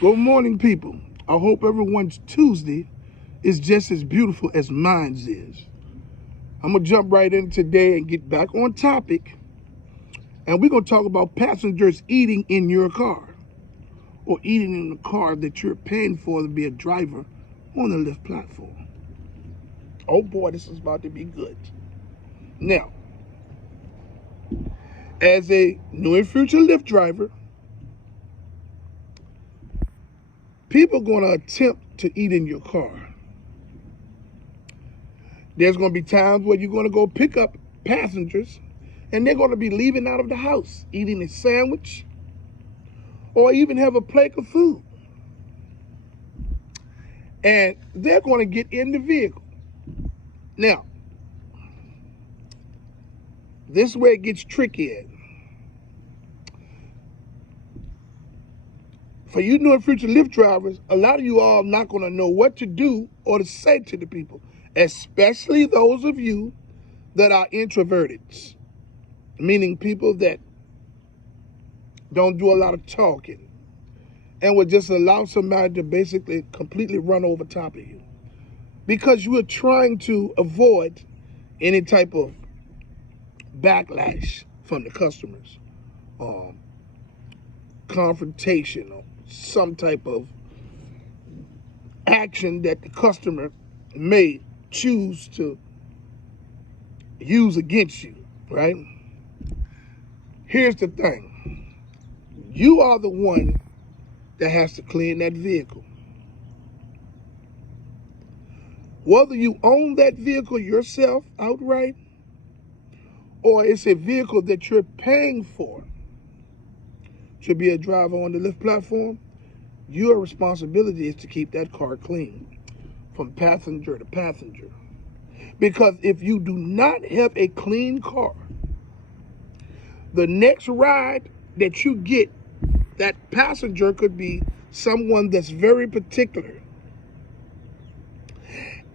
Good morning, people. I hope everyone's Tuesday is just as beautiful as mine's is. I'm going to jump right in today and get back on topic. And we're going to talk about passengers eating in your car or eating in the car that you're paying for to be a driver on the Lyft platform. Oh boy, this is about to be good. Now, as a new and future Lyft driver, people are going to attempt to eat in your car. There's going to be times where you're going to go pick up passengers and they're going to be leaving out of the house, eating a sandwich or even have a plate of food. And they're going to get in the vehicle. Now, this is where it gets tricky at. For you new and future Lyft drivers, a lot of you all are not going to know what to do or to say to the people, especially those of you that are introverted, meaning people that don't do a lot of talking and will just allow somebody to basically completely run over top of you because you are trying to avoid any type of backlash from the customers, confrontation or some type of action that the customer may choose to use against you, right? Here's the thing. You are the one that has to clean that vehicle. Whether you own that vehicle yourself outright or it's a vehicle that you're paying for to be a driver on the Lyft platform, your responsibility is to keep that car clean from passenger to passenger. Because if you do not have a clean car, the next ride that you get, that passenger could be someone that's very particular.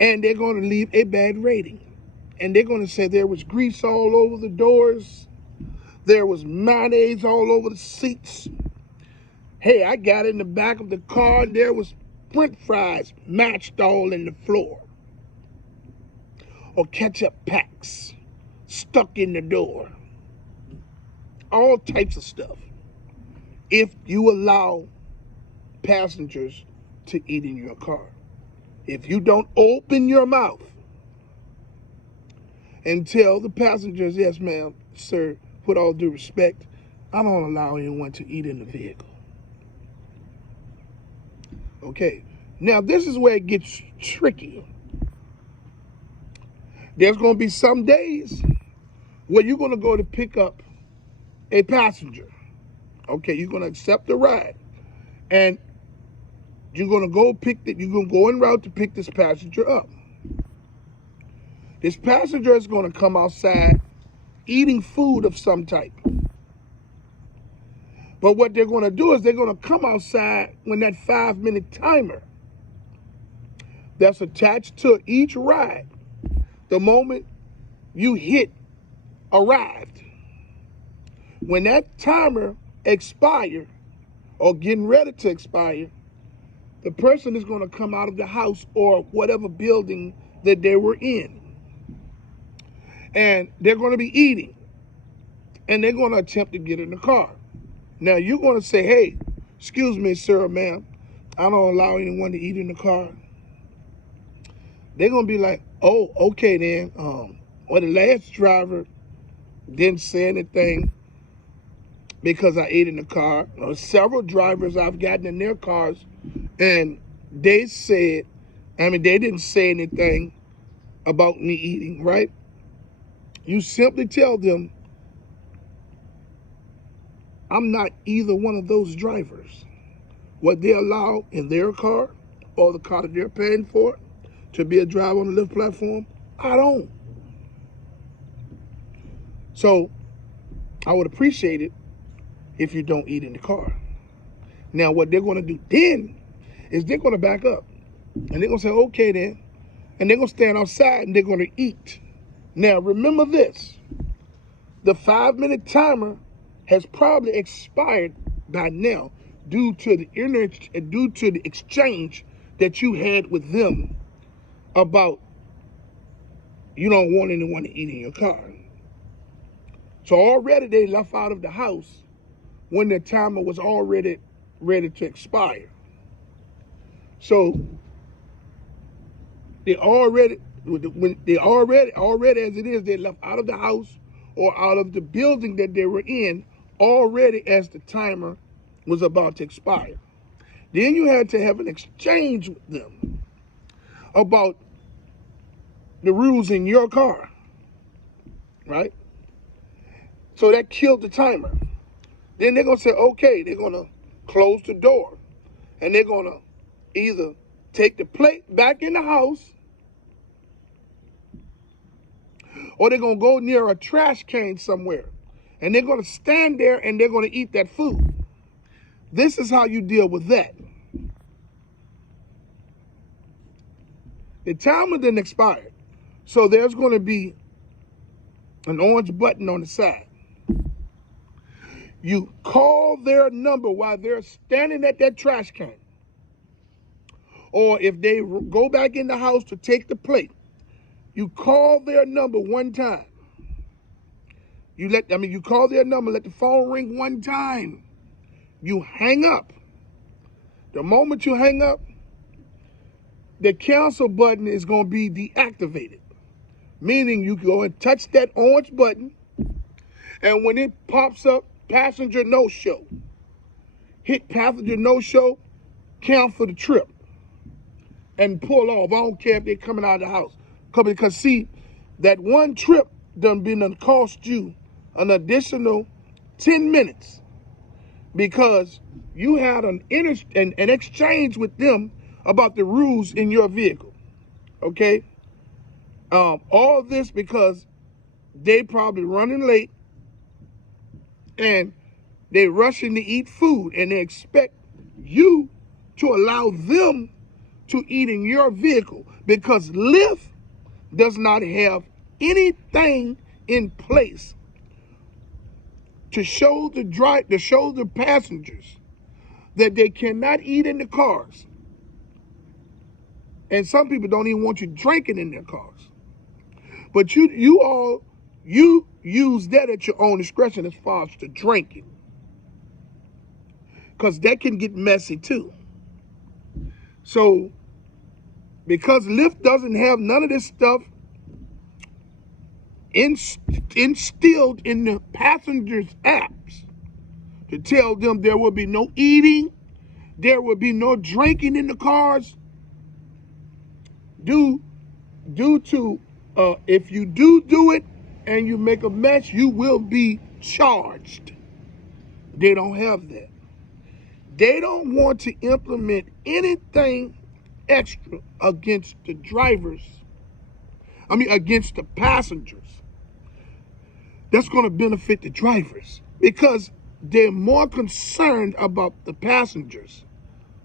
And they're going to leave a bad rating. And they're going to say there was grease all over the doors. There was mayonnaise all over the seats. Hey, I got in the back of the car and there was French fries matched all in the floor. Or ketchup packs stuck in the door. All types of stuff. If you allow passengers to eat in your car. If you don't open your mouth and tell the passengers, yes, ma'am, sir, with all due respect, I don't allow anyone to eat in the vehicle. Okay, now this is where it gets tricky. There's going to be some days where you're going to go to pick up a passenger. Okay, you're going to accept the ride. And you're going to go en route to pick this passenger up. This passenger is going to come outside eating food of some type. But what they're going to do is they're going to come outside when that 5-minute timer that's attached to each ride, the moment you hit arrived, when that timer expires or getting ready to expire, the person is going to come out of the house or whatever building that they were in. And they're going to be eating. And they're going to attempt to get in the car. Now, you're going to say, hey, excuse me, sir or ma'am, I don't allow anyone to eat in the car. They're going to be like, oh, okay then. Well, the last driver didn't say anything because I ate in the car. Several drivers I've gotten in their cars and they said, they didn't say anything about me eating, right? You simply tell them, I'm not either one of those drivers. What they allow in their car or the car that they're paying for to be a driver on the Lyft platform, I don't. So I would appreciate it if you don't eat in the car. Now, what they're going to do then is they're going to back up. And they're going to say, okay then. And they're going to stand outside and they're going to eat. Now, remember this. The 5-minute timer has probably expired by now due to the exchange that you had with them about you don't want anyone to eat in your car. So already they left out of the house when the timer was already ready to expire. So they already as it is, they left out of the house or out of the building that they were in already as the timer was about to expire. Then you had to have an exchange with them about the rules in your car, right? So that killed the timer. Then they're gonna say, okay, they're gonna close the door and they're gonna either take the plate back in the house or they're gonna go near a trash can somewhere and they're gonna stand there and they're gonna eat that food. This is how you deal with that. The timer didn't expire, so there's gonna be an orange button on the side. You call their number while they're standing at that trash can. Or if they go back in the house to take the plate, you call their number one time. You call their number, let the phone ring one time. You hang up. The moment you hang up, the cancel button is going to be deactivated. Meaning you go and touch that orange button, and when it pops up, passenger no-show. Hit passenger no-show, count for the trip, and pull off. I don't care if they're coming out of the house. Because see, that one trip done cost you an additional 10 minutes because you had an exchange with them about the rules in your vehicle, okay? All this because they probably running late and they rushing to eat food and they expect you to allow them to eat in your vehicle because Lyft does not have anything in place to show the passengers that they cannot eat in the cars. And some people don't even want you drinking in their cars. But you use that at your own discretion as far as the drinking. Because that can get messy too. So, because Lyft doesn't have none of this stuff instilled in the passengers' apps to tell them there will be no eating, there will be no drinking in the cars, due to if you do it and you make a mess, you will be charged. They don't have that. They don't want to implement anything extra against the against the passengers. That's going to benefit the drivers because they're more concerned about the passengers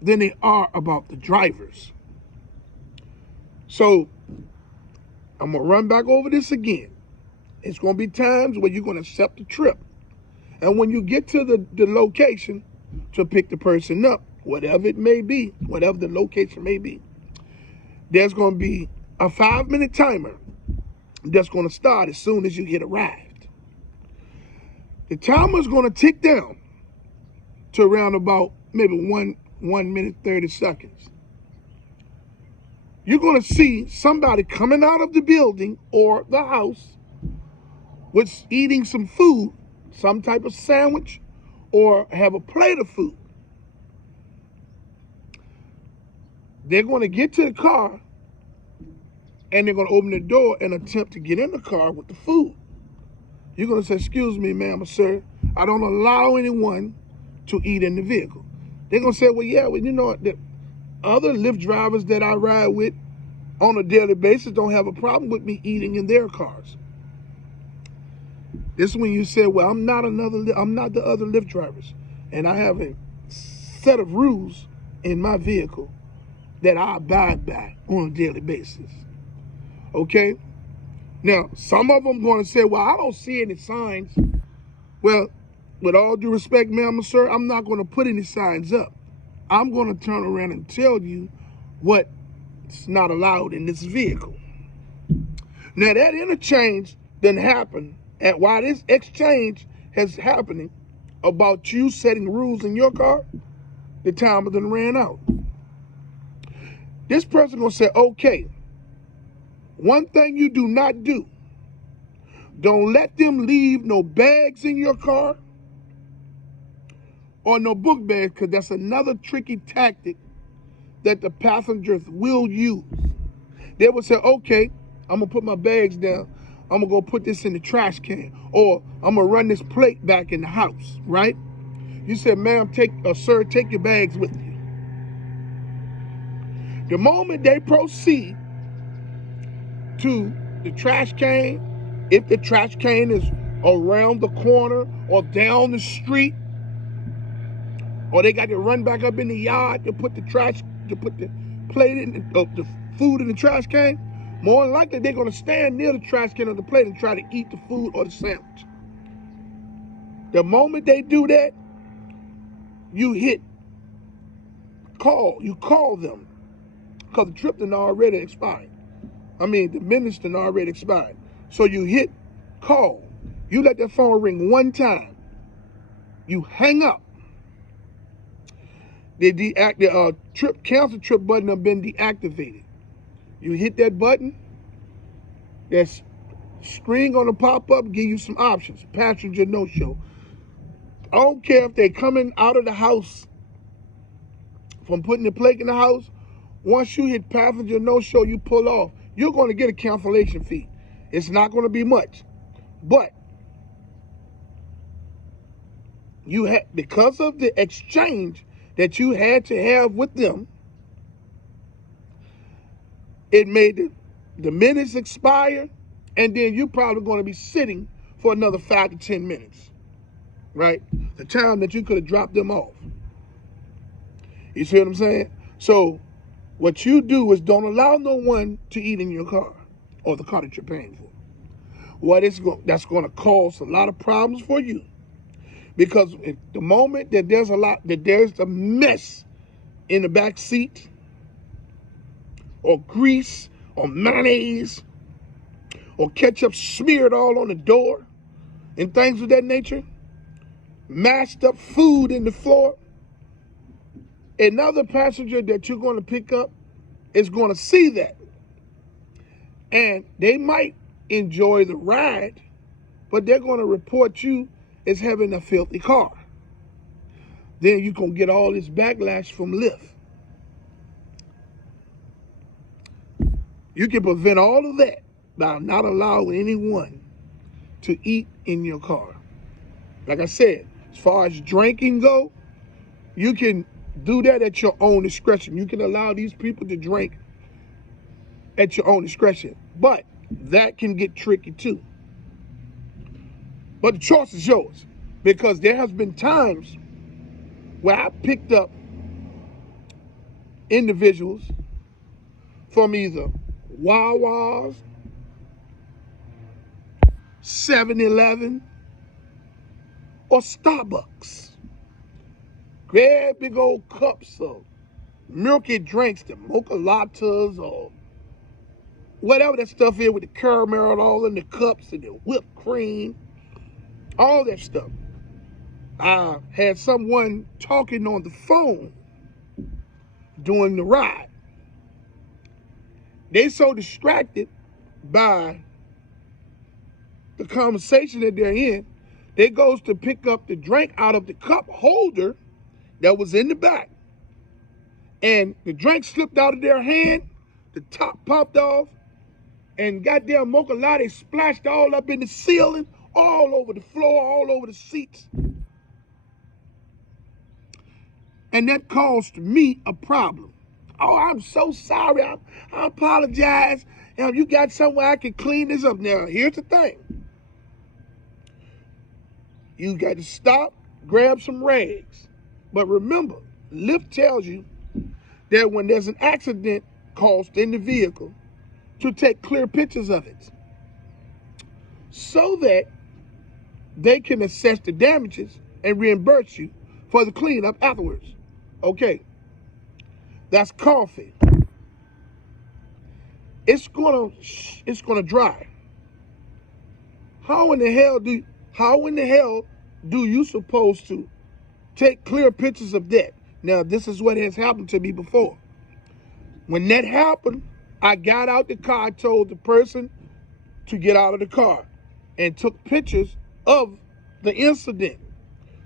than they are about the drivers. So I'm going to run back over this again. It's going to be times where you're going to accept the trip. And when you get to the location to pick the person up, whatever it may be, whatever the location may be, there's going to be a 5-minute timer that's going to start as soon as you get arrived. The timer is going to tick down to around about maybe 1 minute 30 seconds. You're going to see somebody coming out of the building or the house with eating some food, some type of sandwich, or have a plate of food. They're going to get to the car and they're going to open the door and attempt to get in the car with the food. You're going to say, excuse me, ma'am or sir, I don't allow anyone to eat in the vehicle. They're going to say, well, yeah, you know, the other Lyft drivers that I ride with on a daily basis don't have a problem with me eating in their cars. This is when you say, well, I'm not the other Lyft drivers, and I have a set of rules in my vehicle that I abide by on a daily basis. Okay? Now, some of them going to say, well, I don't see any signs. Well, with all due respect, ma'am or sir, I'm not going to put any signs up. I'm going to turn around and tell you what's not allowed in this vehicle. Now, that interchange didn't happen, and while this exchange is happening about you setting rules in your car, the timer done ran out. This person gonna say, okay, one thing you do not do, don't let them leave no bags in your car or no book bags, because that's another tricky tactic that the passengers will use. They will say, okay, I'm gonna put my bags down, I'm gonna go put this in the trash can, or I'm gonna run this plate back in the house, right? You said, ma'am, sir, take your bags with you. The moment they proceed to the trash can, if the trash can is around the corner or down the street, or they got to run back up in the yard to put the plate in the food in the trash can, more than likely they're going to stand near the trash can or the plate and try to eat the food or the sandwich. The moment they do that, you call them, because the trip done already expired. The minutes done already expired. So you hit call. You let that phone ring one time. You hang up. The cancel trip button have been deactivated. You hit that button, that screen gonna pop up, give you some options. Passenger no-show. I don't care if they coming out of the house from putting the plate in the house. Once you hit passenger no-show, you pull off, you're going to get a cancellation fee. It's not going to be much. But because of the exchange that you had to have with them, it made the minutes expire, and then you're probably going to be sitting for another 5 to 10 minutes, right? The time that you could have dropped them off. You see what I'm saying? So what you do is don't allow no one to eat in your car or the car that you're paying for. That's going to cause a lot of problems for you, because at the moment that there's a mess in the back seat, or grease, or mayonnaise, or ketchup smeared all on the door, and things of that nature, mashed up food in the floor, another passenger that you're going to pick up is going to see that. And they might enjoy the ride, but they're going to report you as having a filthy car. Then you're going to get all this backlash from Lyft. You can prevent all of that by not allowing anyone to eat in your car. Like I said, as far as drinking go, you can do that at your own discretion. You can allow these people to drink at your own discretion. But that can get tricky too. But the choice is yours, because there has been times where I picked up individuals from either Wawa's, 7-Eleven, or Starbucks. Grab big old cups of milky drinks, the mocha lattes, or whatever that stuff is with the caramel all in the cups and the whipped cream, all that stuff. I had someone talking on the phone during the ride. They so distracted by the conversation that they're in, they goes to pick up the drink out of the cup holder that was in the back. And the drink slipped out of their hand, the top popped off, and goddamn mocha latte splashed all up in the ceiling, all over the floor, all over the seats. And that caused me a problem. Oh, I'm so sorry. I apologize. You got somewhere I can clean this up. Now, here's the thing. You got to stop, grab some rags. But remember, Lyft tells you that when there's an accident caused in the vehicle, to take clear pictures of it, so that they can assess the damages and reimburse you for the cleanup afterwards. Okay, that's coffee. It's gonna dry. How in the hell do you supposed to take clear pictures of that? Now, this is what has happened to me before. When that happened, I got out the car, I told the person to get out of the car and took pictures of the incident.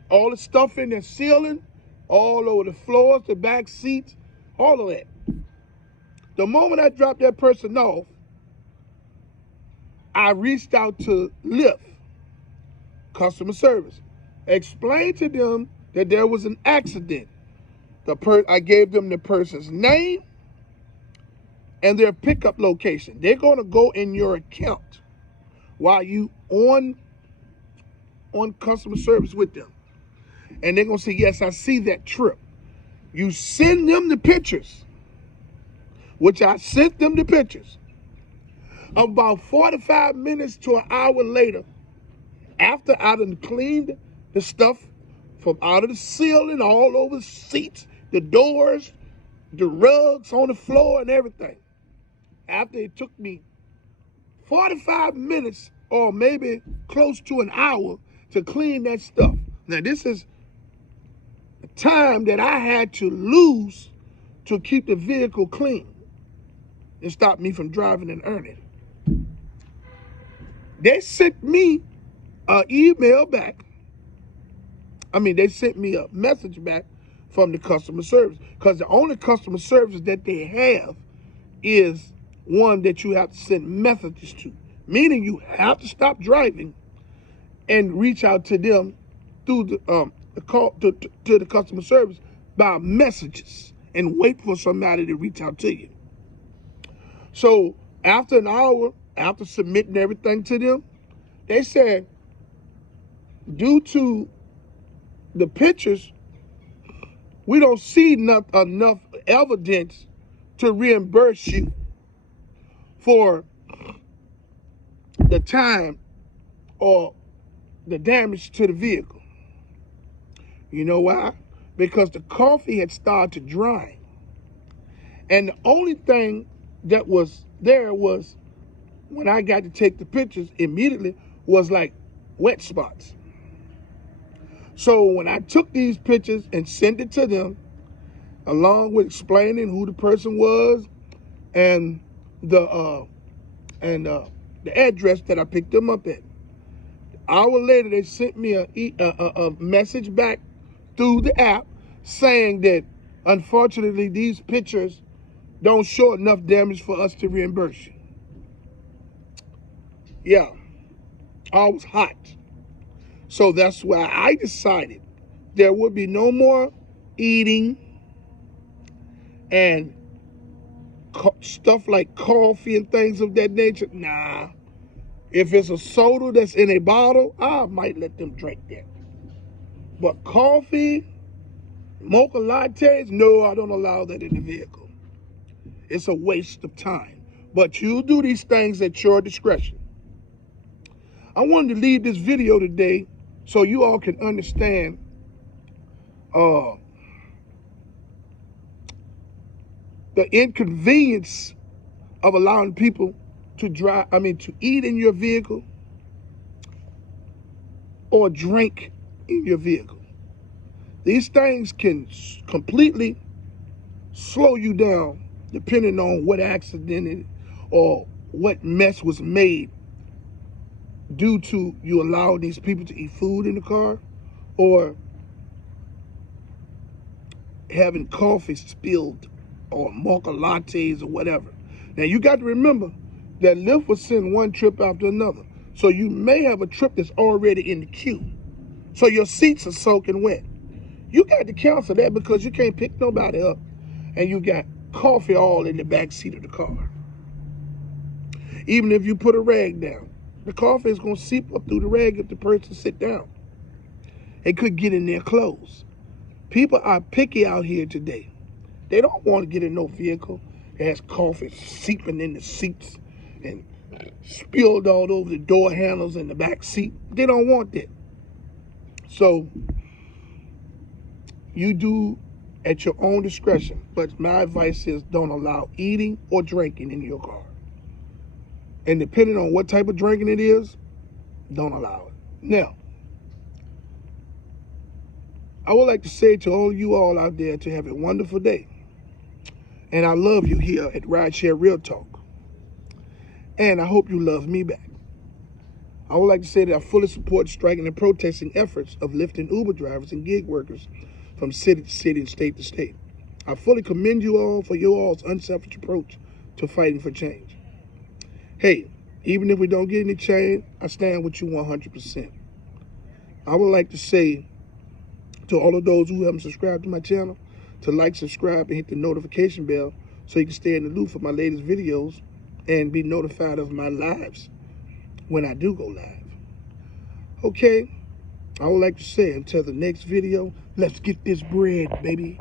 All the stuff in the ceiling, all over the floors, the back seats, all of that. The moment I dropped that person off, I reached out to Lyft, customer service, explained to them that there was an accident. I gave them the person's name and their pickup location. They're going to go in your account while you on customer service with them. And they're going to say, yes, I see that trip. You send them the pictures, which I sent them the pictures. About 45 minutes to an hour later, after I done cleaned the stuff from out of the ceiling, all over the seats, the doors, the rugs on the floor and everything. After it took me 45 minutes or maybe close to an hour to clean that stuff. Now, this is the time that I had to lose to keep the vehicle clean and stop me from driving and earning. They sent me an email back. They sent me a message back from the customer service, because the only customer service that they have is one that you have to send messages to, meaning you have to stop driving and reach out to them through the call to the customer service by messages and wait for somebody to reach out to you. So after an hour, after submitting everything to them, they said, due to the pictures, we don't see enough evidence to reimburse you for the time or the damage to the vehicle. You know why? Because the coffee had started to dry. And the only thing that was there was, when I got to take the pictures immediately, was like wet spots. So when I took these pictures and sent it to them, along with explaining who the person was and the address that I picked them up at, an hour later they sent me a message back through the app saying that unfortunately these pictures don't show enough damage for us to reimburse you. Yeah, I was hot. So that's why I decided there would be no more eating and stuff like coffee and things of that nature. Nah, if it's a soda that's in a bottle, I might let them drink that. But coffee, mocha lattes, no, I don't allow that in the vehicle. It's a waste of time. But you do these things at your discretion. I wanted to leave this video today so you all can understand the inconvenience of allowing people to to eat in your vehicle or drink in your vehicle. These things can completely slow you down depending on what accident it, or what mess was made due to you allowing these people to eat food in the car, or having coffee spilled, or mocha lattes or whatever. Now you got to remember that Lyft will send one trip after another. So you may have a trip that's already in the queue. So your seats are soaking wet. You got to cancel that because you can't pick nobody up and you got coffee all in the back seat of the car. Even if you put a rag down, the coffee is going to seep up through the rag if the person sit down. It could get in their clothes. People are picky out here today. They don't want to get in no vehicle that has coffee seeping in the seats and spilled all over the door handles and the back seat. They don't want that. So you do at your own discretion. But my advice is don't allow eating or drinking in your car. And depending on what type of drinking it is, don't allow it. Now, I would like to say to all you all out there to have a wonderful day. And I love you here at Rideshare Real Talk. And I hope you love me back. I would like to say that I fully support striking and protesting efforts of Lyft and Uber drivers and gig workers from city to city and state to state. I fully commend you all for your all's unselfish approach to fighting for change. Hey, even if we don't get any change, I stand with you 100%. I would like to say to all of those who haven't subscribed to my channel to like, subscribe, and hit the notification bell so you can stay in the loop for my latest videos and be notified of my lives when I do go live. Okay, I would like to say until the next video, let's get this bread, baby.